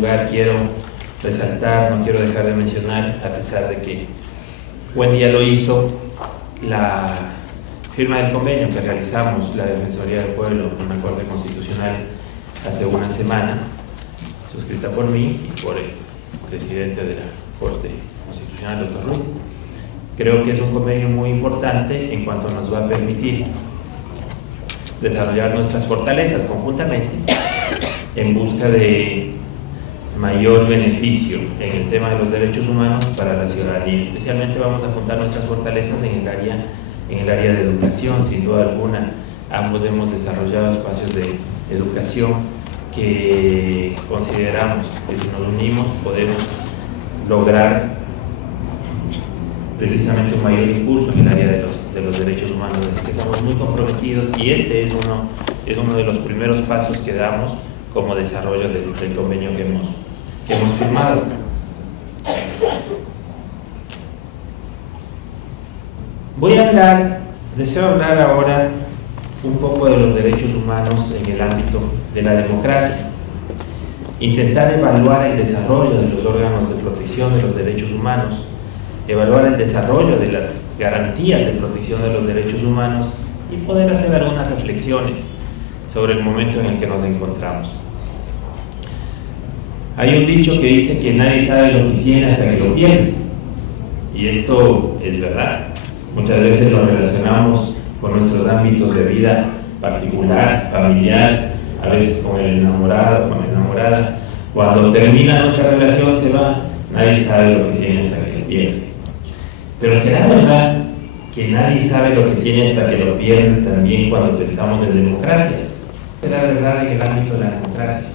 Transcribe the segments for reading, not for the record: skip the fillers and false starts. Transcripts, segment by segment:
lugar quiero resaltar, no quiero dejar de mencionar, a pesar de que buen día lo hizo, la firma del convenio que realizamos la Defensoría del Pueblo con la Corte Constitucional hace una semana, suscrita por mí y por el presidente de la Corte Constitucional, doctor Ruiz. Creo que es un convenio muy importante en cuanto nos va a permitir desarrollar nuestras fortalezas conjuntamente en busca de mayor beneficio en el tema de los derechos humanos para la ciudadanía. Especialmente vamos a juntar nuestras fortalezas en el área de educación. Sin duda alguna, ambos hemos desarrollado espacios de educación que consideramos que si nos unimos podemos lograr precisamente un mayor impulso en el área de los derechos humanos. Así que estamos muy comprometidos y este es uno de los primeros pasos que damos como desarrollo del convenio que hemos firmado. Deseo hablar ahora un poco de los derechos humanos en el ámbito de la democracia. Intentar evaluar el desarrollo de los órganos de protección de los derechos humanos, evaluar el desarrollo de las garantías de protección de los derechos humanos y poder hacer algunas reflexiones sobre el momento en el que nos encontramos. Hay un dicho que dice que nadie sabe lo que tiene hasta que lo pierde, y esto es verdad. Muchas veces lo relacionamos con nuestros ámbitos de vida particular, familiar, a veces con el enamorado, con la enamorada. Cuando termina nuestra relación se va, nadie sabe lo que tiene hasta que lo pierde. Pero ¿será verdad que nadie sabe lo que tiene hasta que lo pierde también cuando pensamos en democracia? ¿Será verdad en el ámbito de la democracia?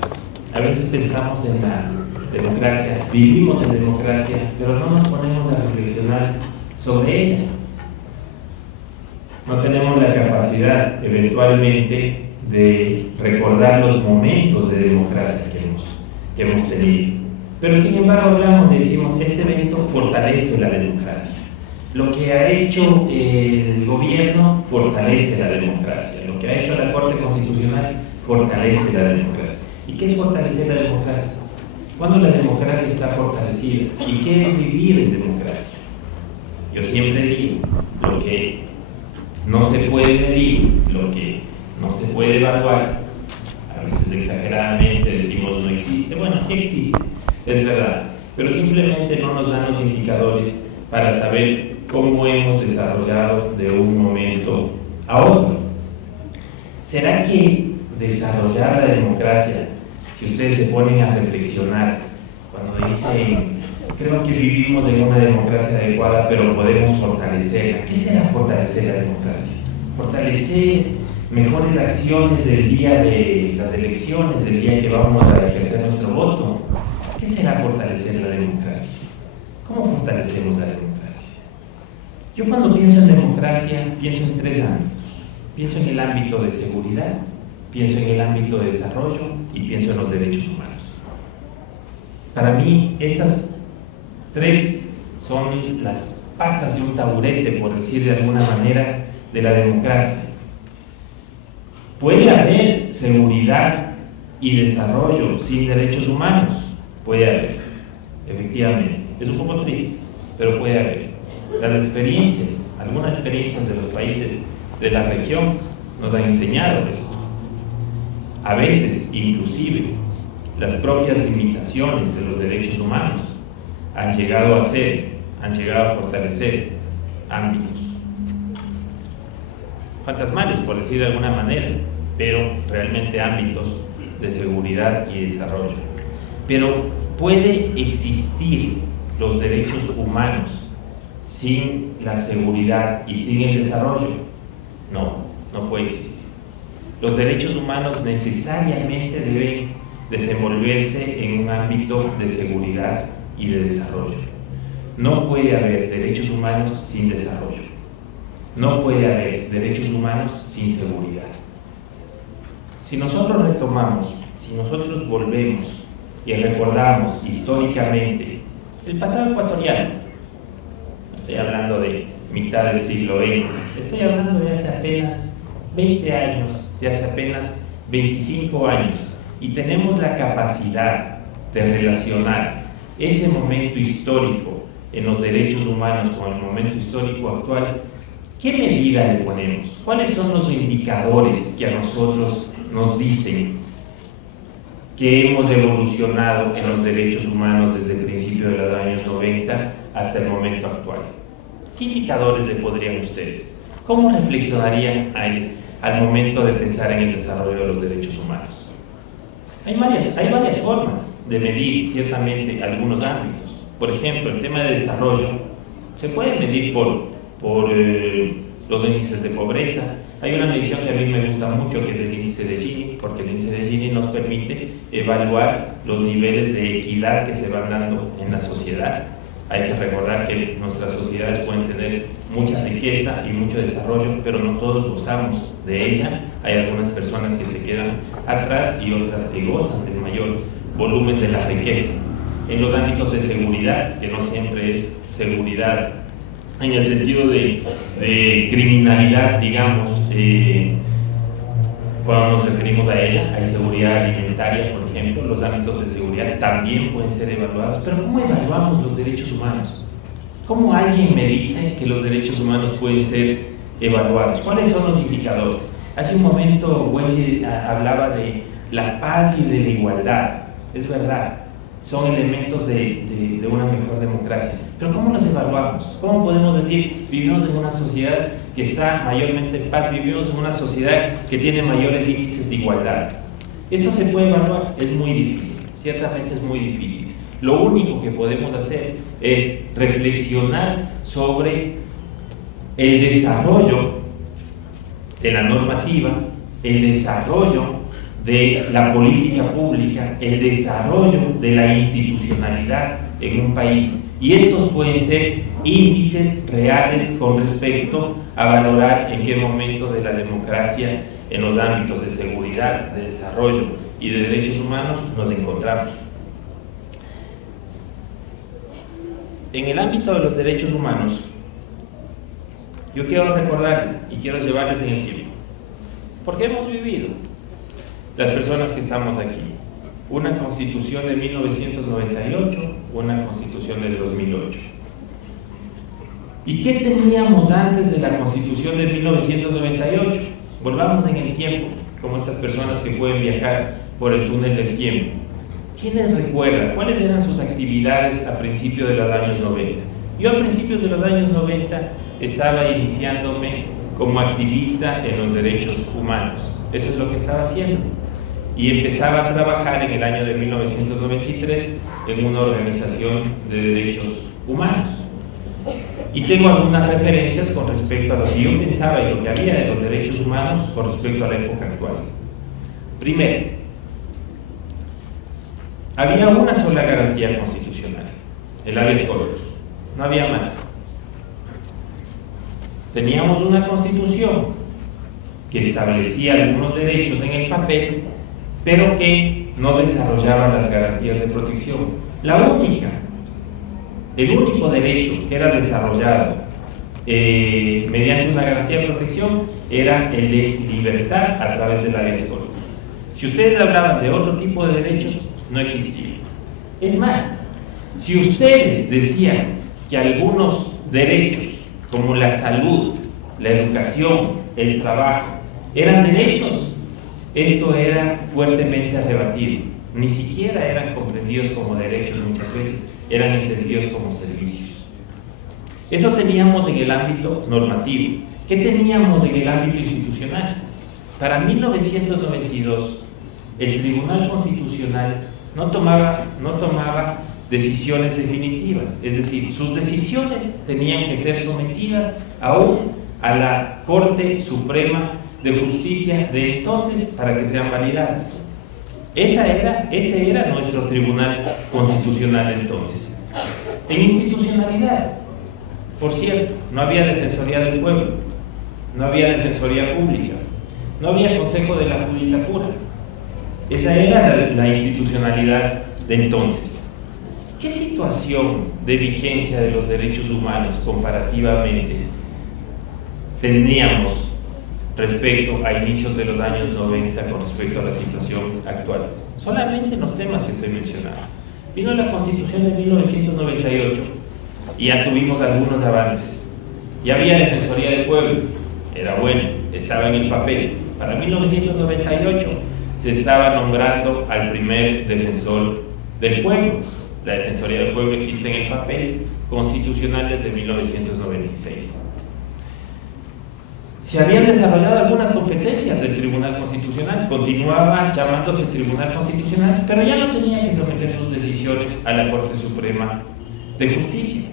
A veces pensamos en la democracia, vivimos en democracia, pero no nos ponemos a reflexionar sobre ella. No tenemos la capacidad, eventualmente, de recordar los momentos de democracia que hemos tenido. Pero sin embargo hablamos y decimos, este evento fortalece la democracia. Lo que ha hecho el gobierno fortalece la democracia. Lo que ha hecho la Corte Constitucional fortalece la democracia. ¿Y qué es fortalecer la democracia? ¿Cuándo la democracia está fortalecida? ¿Y qué es vivir en democracia? Yo siempre digo, lo que no se puede medir, lo que no se puede evaluar, a veces exageradamente decimos no existe. Bueno, sí existe, es verdad, pero simplemente no nos dan los indicadores para saber cómo hemos desarrollado de un momento a otro. ¿Será que desarrollar la democracia, si ustedes se ponen a reflexionar, cuando dicen, creo que vivimos en una democracia adecuada, pero podemos fortalecerla? ¿Qué será fortalecer la democracia? Fortalecer mejores acciones del día de las elecciones, del día que vamos a ejercer nuestro voto. ¿Qué será fortalecer la democracia? ¿Cómo fortalecemos la democracia? Yo cuando pienso en democracia, pienso en tres ámbitos. Pienso en el ámbito de seguridad, pienso en el ámbito de desarrollo y pienso en los derechos humanos. Para mí, estas tres son las patas de un taburete, por decir de alguna manera, de la democracia. ¿Puede haber seguridad y desarrollo sin derechos humanos? Puede haber, efectivamente. Es un poco triste, pero puede haber. Las experiencias, algunas experiencias de los países de la región nos han enseñado esto. A veces, inclusive, las propias limitaciones de los derechos humanos han llegado a fortalecer ámbitos fantasmales, por decir de alguna manera, pero realmente ámbitos de seguridad y desarrollo. Pero ¿puede existir los derechos humanos sin la seguridad y sin el desarrollo? No, no puede existir. Los derechos humanos necesariamente deben desenvolverse en un ámbito de seguridad y de desarrollo. No puede haber derechos humanos sin desarrollo. No puede haber derechos humanos sin seguridad. Si nosotros retomamos, si nosotros volvemos y recordamos históricamente el pasado ecuatoriano, no estoy hablando de mitad del siglo XX, estoy hablando de hace apenas 20 años, de hace apenas 25 años, y tenemos la capacidad de relacionar ese momento histórico en los derechos humanos con el momento histórico actual, ¿qué medida le ponemos? ¿Cuáles son los indicadores que a nosotros nos dicen que hemos evolucionado en los derechos humanos desde el principio de los años 90 hasta el momento actual? ¿Qué indicadores le podrían ustedes? ¿Cómo reflexionarían al momento de pensar en el desarrollo de los derechos humanos? Hay varias formas de medir ciertamente algunos ámbitos. Por ejemplo, el tema de desarrollo se puede medir por los índices de pobreza. Hay una medición que a mí me gusta mucho, que es el índice de Gini, porque el índice de Gini nos permite evaluar los niveles de equidad que se van dando en la sociedad. Hay que recordar que nuestras sociedades pueden tener mucha riqueza y mucho desarrollo, pero no todos gozamos de ella. Hay algunas personas que se quedan atrás y otras que gozan del mayor volumen de la riqueza. En los ámbitos de seguridad, que no siempre es seguridad en el sentido de criminalidad, digamos, cuando nos referimos a ella, hay seguridad alimentaria, por ejemplo. Los ámbitos de seguridad también pueden ser evaluados. Pero ¿cómo evaluamos los derechos humanos? ¿Cómo alguien me dice que los derechos humanos pueden ser evaluados? ¿Cuáles son los indicadores? Hace un momento Wendy hablaba de la paz y de la igualdad. Es verdad, son elementos de una mejor democracia. Pero ¿cómo los evaluamos? ¿Cómo podemos decir, vivimos en una sociedad que está mayormente en paz, vivimos en una sociedad que tiene mayores índices de igualdad? Esto se puede evaluar, es muy difícil, ciertamente es muy difícil. Lo único que podemos hacer es reflexionar sobre el desarrollo de la normativa, el desarrollo de la política pública, el desarrollo de la institucionalidad en un país. Y estos pueden ser índices reales con respecto a valorar en qué momento de la democracia, en los ámbitos de seguridad, de desarrollo y de derechos humanos nos encontramos. En el ámbito de los derechos humanos, yo quiero recordarles y quiero llevarles en el tiempo, porque hemos vivido, las personas que estamos aquí, una constitución de 1998, una constitución del 2008. ¿Y qué teníamos antes de la constitución de 1998? Volvamos en el tiempo, como estas personas que pueden viajar por el túnel del tiempo. ¿Quiénes recuerdan cuáles eran sus actividades a principios de los años 90? Yo a principios de los años 90 estaba iniciándome como activista en los derechos humanos. Eso es lo que estaba haciendo. Y empezaba a trabajar en el año de 1993 en una organización de derechos humanos. Y tengo algunas referencias con respecto a lo que yo pensaba y lo que había de los derechos humanos con respecto a la época actual. Primero, había una sola garantía constitucional, el habeas corpus, no había más. Teníamos una constitución que establecía algunos derechos en el papel, pero que no desarrollaba las garantías de protección. El único derecho que era desarrollado mediante una garantía de protección era el de libertad a través del habeas corpus. Si ustedes hablaban de otro tipo de derechos, no existía. Es más, si ustedes decían que algunos derechos, como la salud, la educación, el trabajo, eran derechos, esto era fuertemente rebatido. Ni siquiera eran comprendidos como derechos muchas veces, eran entendidos como servicios. Eso teníamos en el ámbito normativo. ¿Qué teníamos en el ámbito institucional? Para 1992, el Tribunal Constitucional no tomaba decisiones definitivas, es decir, sus decisiones tenían que ser sometidas aún a la Corte Suprema de Justicia de entonces para que sean validadas. Ese era nuestro Tribunal Constitucional entonces. En institucionalidad, por cierto, no había Defensoría del Pueblo, no había Defensoría Pública, no había Consejo de la Judicatura. Esa era la institucionalidad de entonces. ¿Qué situación de vigencia de los derechos humanos comparativamente teníamos respecto a inicios de los años 90 con respecto a la situación actual? Solamente en los temas que estoy mencionando. Vino la Constitución de 1998 y ya tuvimos algunos avances. Ya había Defensoría del Pueblo, era bueno, estaba en el papel. Para 1998 se estaba nombrando al primer defensor del pueblo. La Defensoría del Pueblo existe en el papel constitucional desde 1996. Se habían desarrollado algunas competencias del Tribunal Constitucional, continuaba llamándose Tribunal Constitucional, pero ya no tenía que someter sus decisiones a la Corte Suprema de Justicia.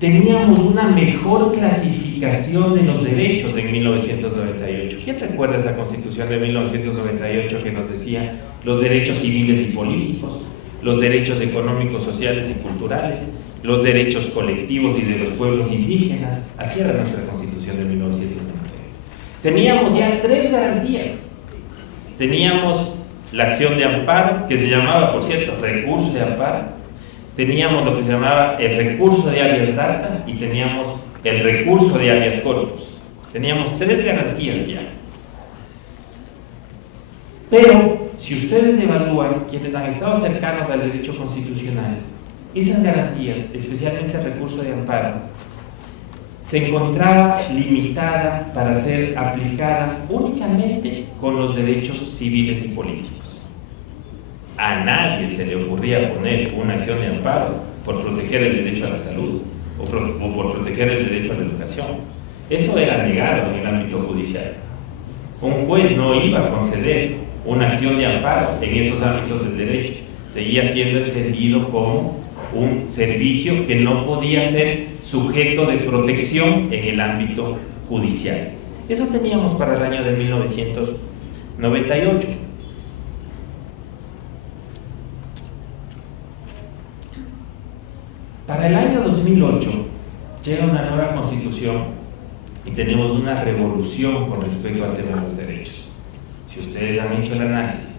Teníamos una mejor clasificación de los derechos en 1998. ¿Quién recuerda esa Constitución de 1998 que nos decía los derechos civiles y políticos, los derechos económicos, sociales y culturales, los derechos colectivos y de los pueblos indígenas? Así era nuestra Constitución de 1998. Teníamos ya 3 garantías. Teníamos la acción de amparo, que se llamaba, por cierto, recurso de amparo. Teníamos lo que se llamaba el recurso de habeas data y teníamos el recurso de habeas corpus. Teníamos 3 garantías ya. Pero, si ustedes evalúan, quienes han estado cercanos al derecho constitucional, esas garantías, especialmente el recurso de amparo, se encontraba limitada para ser aplicada únicamente con los derechos civiles y políticos. A nadie se le ocurría poner una acción de amparo por proteger el derecho a la salud o por proteger el derecho a la educación. Eso era negado en el ámbito judicial. Un juez no iba a conceder una acción de amparo en esos ámbitos del derecho. Seguía siendo entendido como un servicio que no podía ser sujeto de protección en el ámbito judicial. Eso teníamos para el año de 1998. Para el año 2008 llega una nueva Constitución y tenemos una revolución con respecto al tema de los derechos. Si ustedes han hecho el análisis,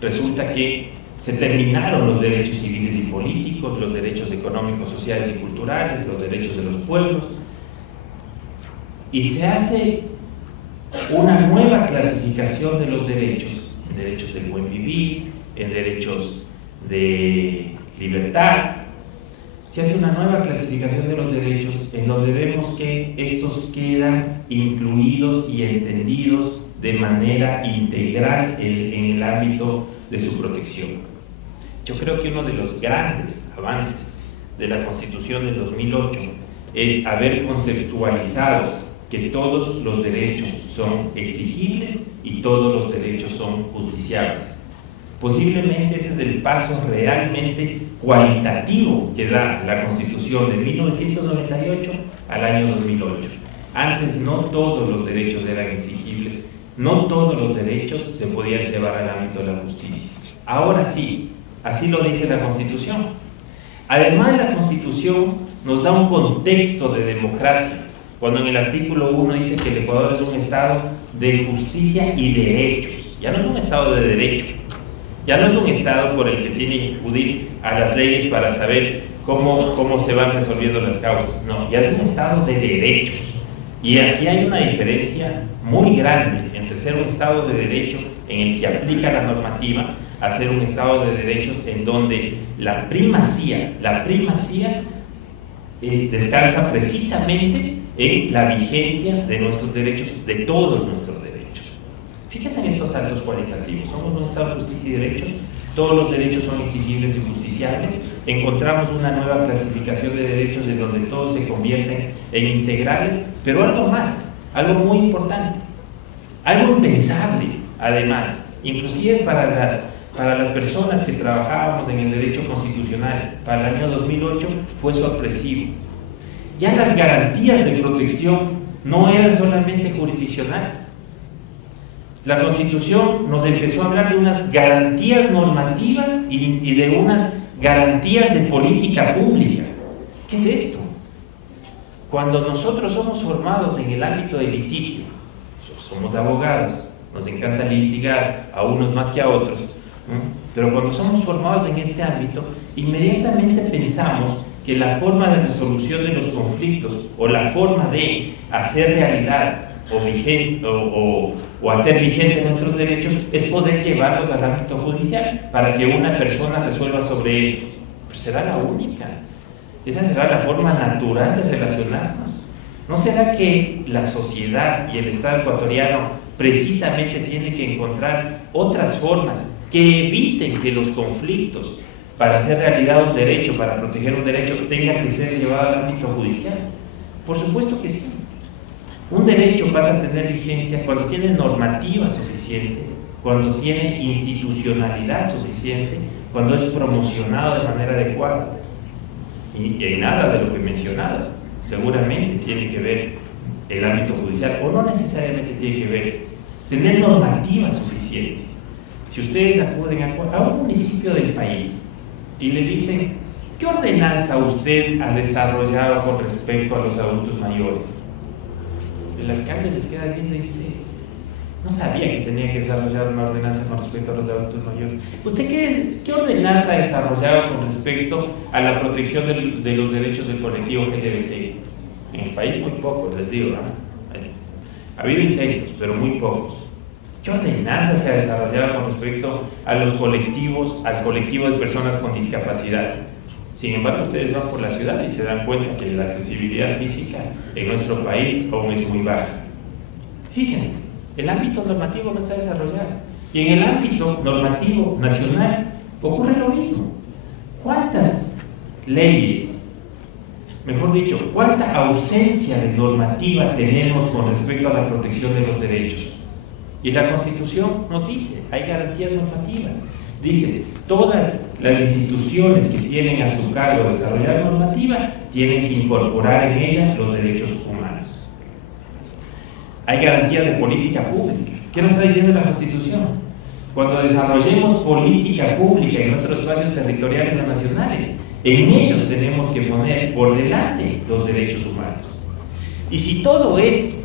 resulta que se terminaron los derechos civiles y políticos, los derechos económicos, sociales y culturales, los derechos de los pueblos, y se hace una nueva clasificación de los derechos, en derechos del buen vivir, en derechos de libertad. Se hace una nueva clasificación de los derechos en donde vemos que estos quedan incluidos y entendidos de manera integral en el ámbito de su protección. Yo creo que uno de los grandes avances de la Constitución del 2008 es haber conceptualizado que todos los derechos son exigibles y todos los derechos son justiciables. Posiblemente ese es el paso realmente cualitativo que da la Constitución de 1998 al año 2008. Antes no todos los derechos eran exigibles, no todos los derechos se podían llevar al ámbito de la justicia. Ahora sí, así lo dice la Constitución. Además, la Constitución nos da un contexto de democracia, cuando en el artículo 1 dice que el Ecuador es un Estado de justicia y derechos. Ya no es un Estado de derecho. Ya no es un Estado por el que tiene que acudir a las leyes para saber cómo se van resolviendo las causas. No, ya es un Estado de derechos. Y aquí hay una diferencia muy grande entre ser un Estado de derecho en el que aplica la normativa a ser un Estado de derechos en donde la primacía descansa precisamente en la vigencia de nuestros derechos, de todos nuestros derechos. Fíjense en estos saltos cualitativos. Somos un Estado de justicia y derechos, todos los derechos son exigibles y justiciables. Encontramos una nueva clasificación de derechos en donde todos se convierten en integrales, pero algo más, algo muy importante, algo impensable además, inclusive para las personas que trabajábamos en el derecho constitucional. Para el año 2008 fue sorpresivo. Ya las garantías de protección no eran solamente jurisdiccionales. La Constitución nos empezó a hablar de unas garantías normativas y de unas garantías de política pública. ¿Qué es esto? Cuando nosotros somos formados en el ámbito del litigio, somos abogados, nos encanta litigar, a unos más que a otros, pero cuando somos formados en este ámbito, inmediatamente pensamos que la forma de resolución de los conflictos o la forma de hacer realidad o hacer vigente nuestros derechos es poder llevarlos al ámbito judicial para que una persona resuelva sobre ellos. Pero será la única. Esa será la forma natural de relacionarnos. ¿No será que la sociedad y el Estado ecuatoriano precisamente tiene que encontrar otras formas que eviten que los conflictos para hacer realidad un derecho, para proteger un derecho, tengan que ser llevados al ámbito judicial? Por supuesto que sí. Un derecho pasa a tener vigencia cuando tiene normativa suficiente, cuando tiene institucionalidad suficiente, cuando es promocionado de manera adecuada. Y en nada de lo que he mencionado seguramente tiene que ver el ámbito judicial, o no necesariamente tiene que ver, tener normativa suficiente. Si ustedes acuden a un municipio del país y le dicen, ¿qué ordenanza usted ha desarrollado con respecto a los adultos mayores? El alcalde les queda viendo y dice, no sabía que tenía que desarrollar una ordenanza con respecto a los adultos mayores. ¿Usted qué ordenanza ha desarrollado con respecto a la protección de los derechos del colectivo LGBT? En el país muy pocos, les digo, ¿no? Ha habido intentos, pero muy pocos. ¿Qué ordenanza se ha desarrollado con respecto a los colectivos, al colectivo de personas con discapacidad? Sin embargo, ustedes van por la ciudad y se dan cuenta que la accesibilidad física en nuestro país aún es muy baja. Fíjense, el ámbito normativo no está desarrollado. Y en el ámbito normativo nacional ocurre lo mismo. ¿Cuántas leyes, mejor dicho, cuánta ausencia de normativa tenemos con respecto a la protección de los derechos? Y la Constitución nos dice, hay garantías normativas. Dice, todas las instituciones que tienen a su cargo desarrollar normativa tienen que incorporar en ella los derechos humanos. Hay garantías de política pública. ¿Qué nos está diciendo la Constitución? Cuando desarrollemos política pública en nuestros espacios territoriales o nacionales, en ellos tenemos que poner por delante los derechos humanos. Y si todo esto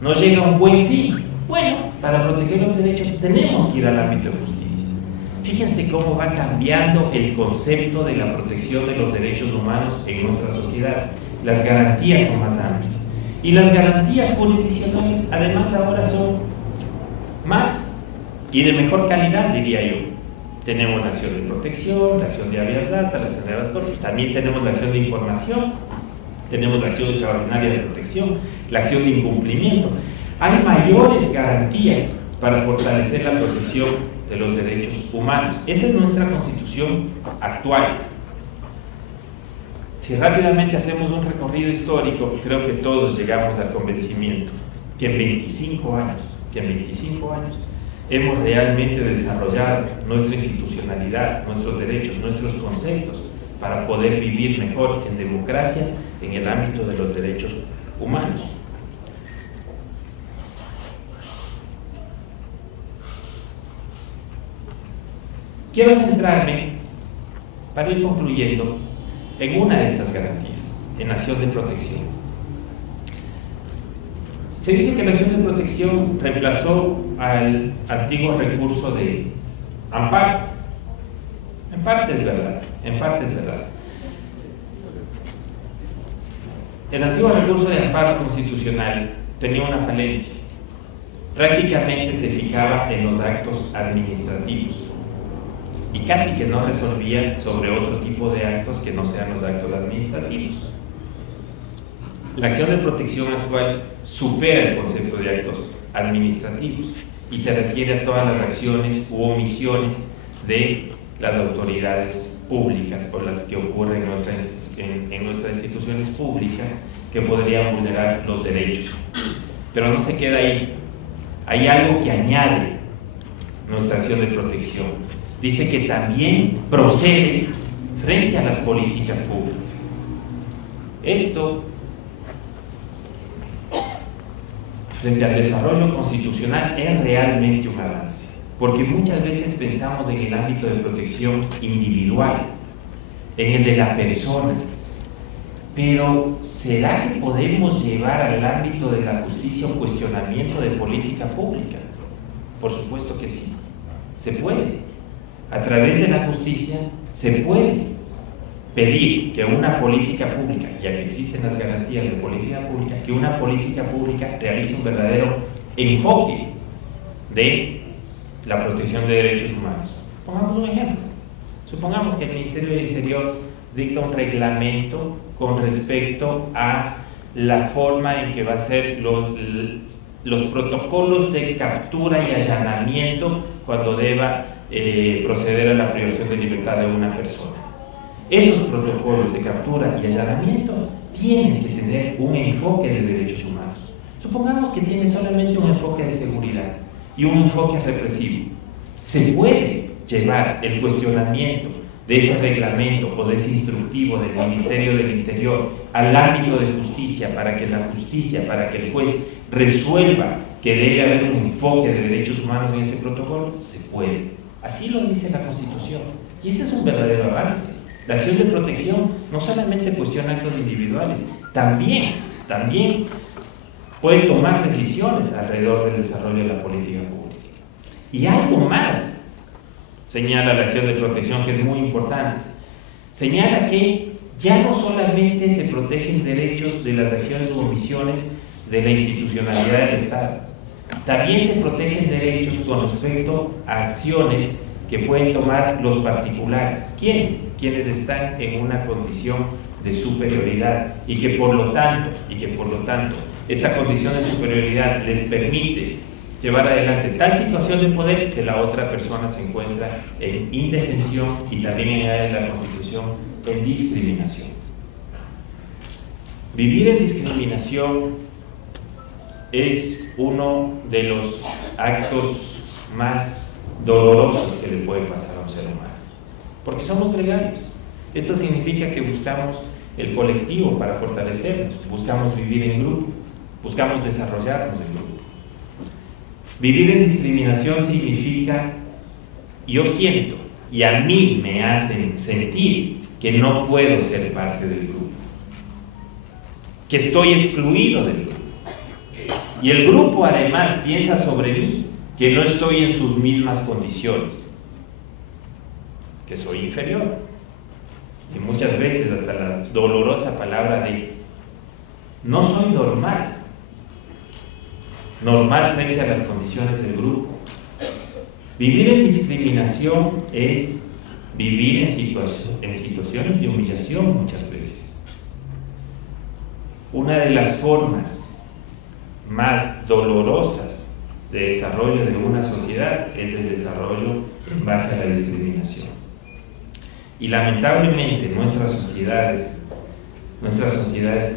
no llega a un buen fin, bueno, para proteger los derechos tenemos que ir al ámbito de justicia. Fíjense cómo va cambiando el concepto de la protección de los derechos humanos en nuestra sociedad. Las garantías son más amplias. Y las garantías jurisdiccionales, además, ahora son más y de mejor calidad, diría yo. Tenemos la acción de protección, la acción de habeas data, la acción de habeas corpus, también tenemos la acción de información, tenemos la acción extraordinaria de protección, la acción de incumplimiento. Hay mayores garantías para fortalecer la protección de los derechos humanos. Esa es nuestra Constitución actual. Si rápidamente hacemos un recorrido histórico, creo que todos llegamos al convencimiento que en 25 años hemos realmente desarrollado nuestra institucionalidad, nuestros derechos, nuestros conceptos para poder vivir mejor en democracia en el ámbito de los derechos humanos. Quiero centrarme, para ir concluyendo, en una de estas garantías, en la acción de protección. Se dice que la acción de protección reemplazó al antiguo recurso de amparo. En parte es verdad, El antiguo recurso de amparo constitucional tenía una falencia. Prácticamente se fijaba en los actos administrativos y casi que no resolvía sobre otro tipo de actos que no sean los actos administrativos. La acción de protección actual supera el concepto de actos administrativos y se refiere a todas las acciones u omisiones de las autoridades públicas o las que ocurren en nuestras instituciones públicas que podrían vulnerar los derechos. Pero no se queda ahí. Hay algo que añade nuestra acción de protección. Dice que también procede frente a las políticas públicas. Esto, frente al desarrollo constitucional, es realmente un avance, porque muchas veces pensamos en el ámbito de protección individual, en el de la persona, pero ¿será que podemos llevar al ámbito de la justicia un cuestionamiento de política pública? Por supuesto que sí, se puede. A través de la justicia se puede, pedir que una política pública, ya que existen las garantías de política pública, que una política pública realice un verdadero enfoque de la protección de derechos humanos. Pongamos un ejemplo. Supongamos que el Ministerio del Interior dicta un reglamento con respecto a la forma en que va a ser los protocolos de captura y allanamiento cuando deba proceder a la privación de libertad de una persona. Esos protocolos de captura y allanamiento tienen que tener un enfoque de derechos humanos. Supongamos que tiene solamente un enfoque de seguridad y un enfoque represivo. Se puede llevar el cuestionamiento de ese reglamento o de ese instructivo del Ministerio del Interior al ámbito de justicia para que la justicia, para que el juez resuelva que debe haber un enfoque de derechos humanos en ese protocolo. Se puede. Así lo dice la Constitución. Y ese es un verdadero avance. La acción de protección no solamente cuestiona actos individuales, también puede tomar decisiones alrededor del desarrollo de la política pública. Y algo más señala la acción de protección, que es muy importante. Señala que ya no solamente se protegen derechos de las acciones u omisiones de la institucionalidad del Estado, también se protegen derechos con respecto a acciones que pueden tomar los particulares. ¿Quiénes? Quienes están en una condición de superioridad y que por lo tanto esa condición de superioridad les permite llevar adelante tal situación de poder que la otra persona se encuentra en indefensión y también en área de la Constitución en discriminación. Vivir en discriminación es uno de los actos más dolorosos que le puede pasar a un ser humano, porque somos gregarios. Esto significa que buscamos el colectivo para fortalecernos, buscamos vivir en grupo, buscamos desarrollarnos en grupo. Vivir en discriminación significa, yo siento, y a mí me hacen sentir que no puedo ser parte del grupo, que estoy excluido del grupo. Y el grupo además piensa sobre mí que no estoy en sus mismas condiciones, que soy inferior. Y muchas veces hasta la dolorosa palabra de no soy normal frente a las condiciones del grupo. Vivir en discriminación es vivir en situaciones de humillación muchas veces. Una de las formas más dolorosas de desarrollo de una sociedad es el desarrollo en base a la discriminación. Y lamentablemente nuestras sociedades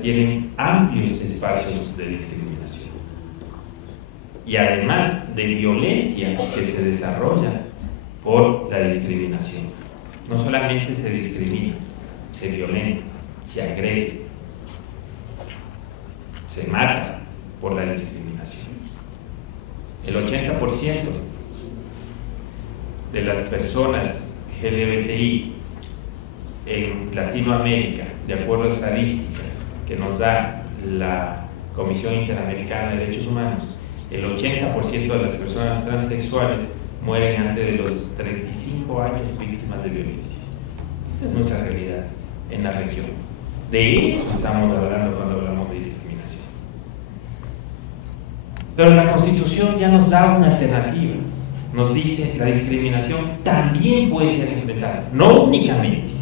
tienen amplios espacios de discriminación. Y además de violencia que se desarrolla por la discriminación. No solamente se discrimina, se violenta, se agrede, se mata por la discriminación. El 80% de las personas LGBTI en Latinoamérica, de acuerdo a estadísticas que nos da la Comisión Interamericana de Derechos Humanos, el 80% de las personas transexuales mueren antes de los 35 años víctimas de violencia. Esa es nuestra realidad en la región. De eso estamos hablando cuando hablamos de discriminación. Pero la Constitución ya nos da una alternativa. Nos dice la discriminación también puede ser enfrentada, no únicamente,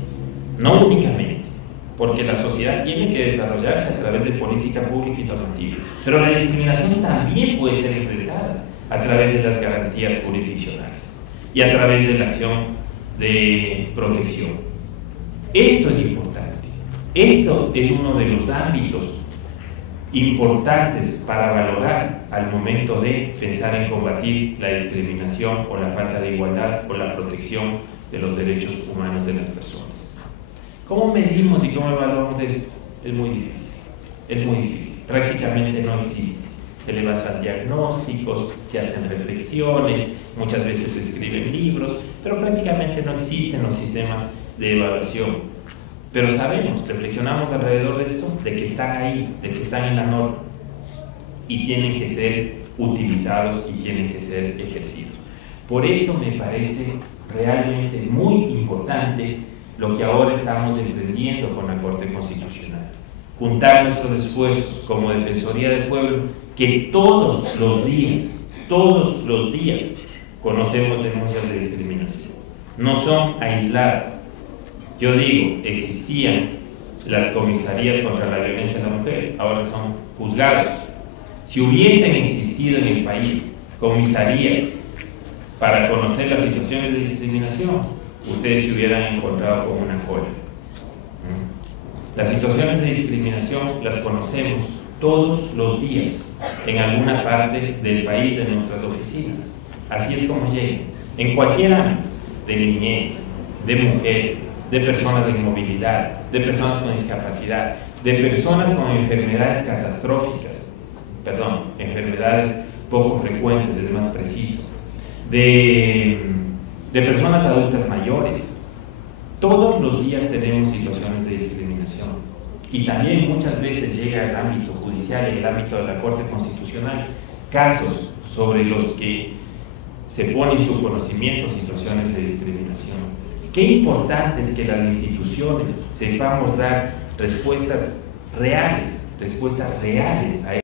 porque la sociedad tiene que desarrollarse a través de política pública y normativa, pero la discriminación también puede ser enfrentada a través de las garantías jurisdiccionales y a través de la acción de protección. Esto es importante, esto es uno de los ámbitos importantes para valorar al momento de pensar en combatir la discriminación o la falta de igualdad o la protección de los derechos humanos de las personas. ¿Cómo medimos y cómo evaluamos esto? Es muy difícil, prácticamente no existe. Se levantan diagnósticos, se hacen reflexiones, muchas veces se escriben libros, pero prácticamente no existen los sistemas de evaluación. Pero sabemos, reflexionamos alrededor de esto, de que están ahí, de que están en la norma y tienen que ser utilizados y tienen que ser ejercidos. Por eso me parece realmente muy importante lo que ahora estamos emprendiendo con la Corte Constitucional. Juntar nuestros esfuerzos como Defensoría del Pueblo, que todos los días, conocemos denuncias de discriminación. No son aisladas. Yo digo, existían las comisarías contra la violencia de la mujer, ahora son juzgados. Si hubiesen existido en el país comisarías para conocer las situaciones de discriminación, ustedes se hubieran encontrado con una cola. Las situaciones de discriminación las conocemos todos los días en alguna parte del país, de nuestras oficinas. Así es como llegan, en cualquier ámbito, de niñez, de mujer, de personas en movilidad, de personas con discapacidad, de personas con enfermedades catastróficas, enfermedades poco frecuentes, es más preciso, de personas adultas mayores. Todos los días tenemos situaciones de discriminación y también muchas veces llega al ámbito judicial, en el ámbito de la Corte Constitucional, casos sobre los que se pone en su conocimiento situaciones de discriminación. Qué importante es que las instituciones sepamos dar respuestas reales a